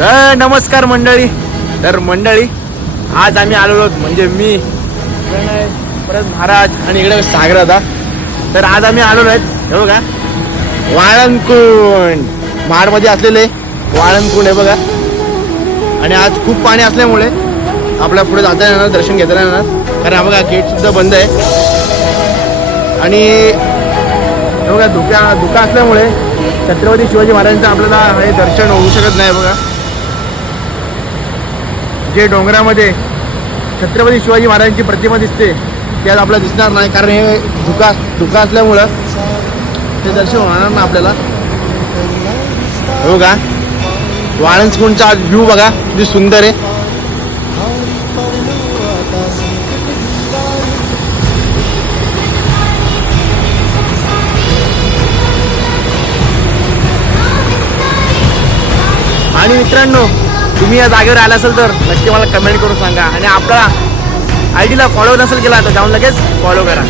तर नमस्कार मंडळी. तर मंडळी आज आम्ही आलेलो आहोत म्हणजे मी प्रणय, परत महाराज आणि इकडे सागर तर आज आम्ही आलेलो आहेत हे बघा वाळणकुंड महाडमध्ये असलेले वाळणकुंड आहे बघा. आणि आज खूप पाणी असल्यामुळे आपल्या पुढे जाता येणार दर्शन घेता येणार कारण हा बघा गेट सुद्धा बंद आहे. आणि बघा धुक्या धुका असल्यामुळे छत्रपती शिवाजी महाराजांचं आपल्याला हे दर्शन होऊ शकत नाही बघा. जे डोंगरामध्ये छत्रपती शिवाजी महाराजांची प्रतिमा दिसते ते आज आपल्याला दिसणार नाही कारण हे धुका धुका असल्यामुळं ते दर्शन होणार ना आपल्याला. हो का वाळंसकुंडचा आज व्ह्यू बघा किती सुंदर आहे. आणि मित्रांनो तुम्ही या जागेवर आला असेल तर नक्की मला कमेंट करून सांगा. आणि आपला आय डीला फॉलो नसेल केला तर जाऊन लगेच फॉलो करा.